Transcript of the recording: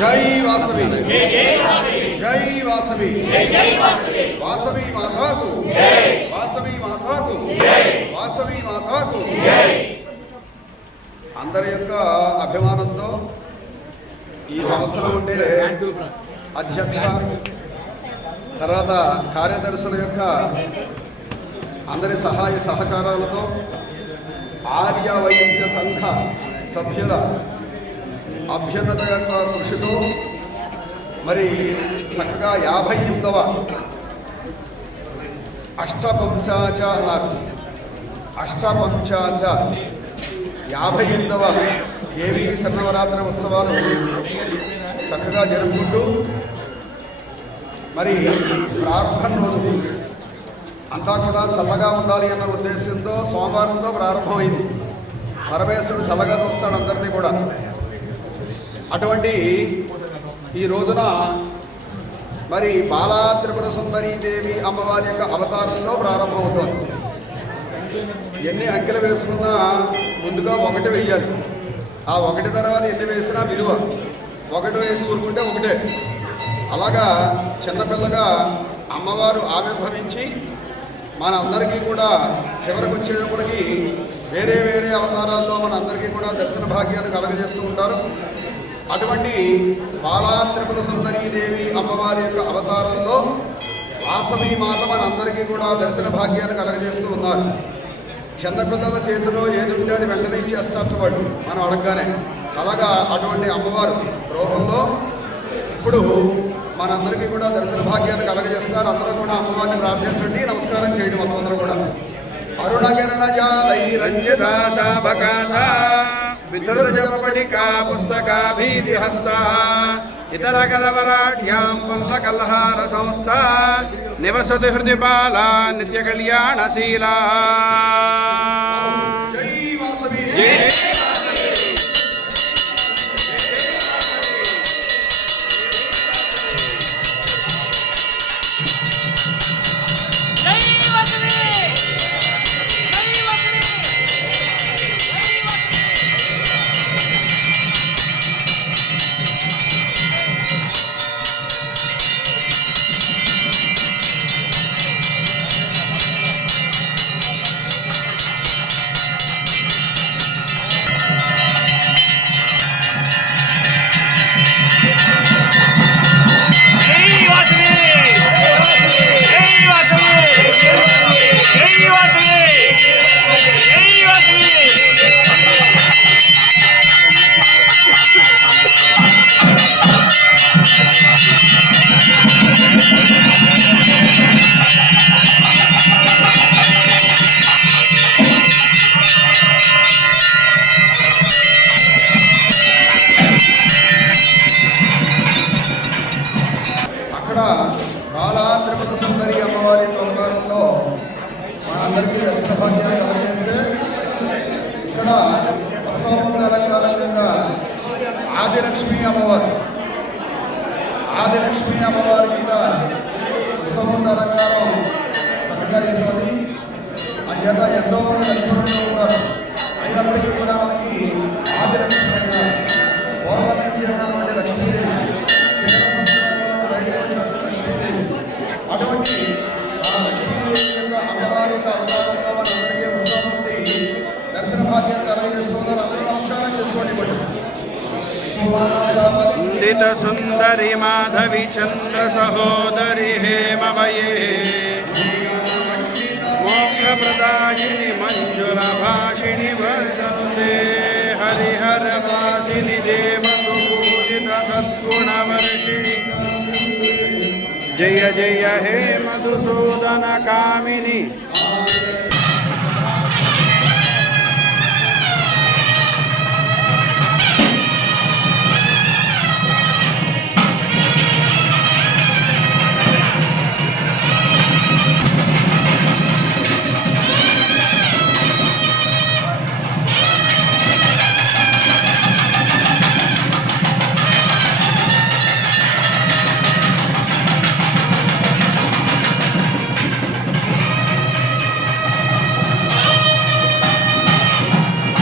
జై వాసవి. జై వాసవి. వాసవి మాతాకు. వాసవి మాతాకు. వాసవి మాతాకు. అందరి యొక్క అభిమానంతో ఈ సంవత్సరం ఉండే అధ్యక్ష తర్వాత కార్యదర్శుల యొక్క అందరి సహాయ సహకారాలతో ఆర్య వైశ్య సంఘ సభ్యుల అభ్యున్నత యొక్క కృషితో మరి చక్కగా యాభై ఎనిమిదవ అష్టపంశాచ నాకు అష్టపంచాచ యాభై ఎనిమిదవ దేవీ సన్నవరాత్రి ఉత్సవాలు చక్కగా జరుపుకుంటూ మరి ప్రారంభం రోజు అంతా కూడా చల్లగా ఉండాలి అన్న ఉద్దేశంతో సోమవారంతో ప్రారంభమైంది. పరమేశ్వరుడు చల్లగా చూస్తాడు అందరినీ కూడా. అటువంటి ఈ రోజున మరి బాలా త్రిపుర సుందరీ దేవి అమ్మవారి యొక్క అవతారంలో ప్రారంభమవుతోంది ఎన్ని అంకెలు వేసుకున్నా ముందుగా ఒకటి వెయ్యాలి. ఆ ఒకటి తర్వాత ఎన్ని వేసినా విలువ. ఒకటి వేసి ఊరుకుంటే ఒకటే. అలాగా చిన్నపిల్లగా అమ్మవారు ఆవిర్భవించి మన అందరికీ కూడా చివరికి వచ్చేటప్పటికి వేరే వేరే అవతారాల్లో మన అందరికీ కూడా దర్శన భాగ్యాన్ని కలగజేస్తూ ఉంటారు. అటువంటి బాలా త్రిపుర సుందరీదేవి అమ్మవారి యొక్క అవతారంలో వాసవి మాత మన అందరికీ కూడా దర్శన భాగ్యాన్ని కలగజేస్తూ ఉన్నారు. చిన్నపిల్లల చేతిలో ఏది ఉంటే అది వెంటనే ఇచ్చేస్తారు వాడు మనం అడగగానే. అలాగా అటువంటి అమ్మవారు రూపంలో ఇప్పుడు మనందరికీ కూడా దర్శన భాగ్యాన్ని కలగజేస్తున్నారు. అందరూ కూడా అమ్మవారిని ప్రార్థించండి. నమస్కారం చేయండి మొత్తం అందరూ కూడా. అరుణకిరణజాలైరంజితాశాభకాశ విద్రుజపటికా పుస్తకాభీతి హస్త ఇతర కలవరాఢ్యాం వల్లకల్హార సంస్థ నివసతి హృది బాలా నిత్య కూడా బాలా తిరుపతి సుందరి అమ్మవారి అవతారంలో మనందరికీ దర్శన భాగ్యాన్ని కలగజేస్తే ఇక్కడ ఉత్సవముండ అలంకారంగా ఆదిలక్ష్మి అమ్మవారు. ఆదిలక్ష్మి అమ్మవారికి ललित सुंदरी माधवी ललितसुन्दरि माधविचन्द्रसहोदरि हेमवये वासी देव वर्धन्ते। हरिहरवासिनि वर्षि जय जय हे मधुसूदन कामिनी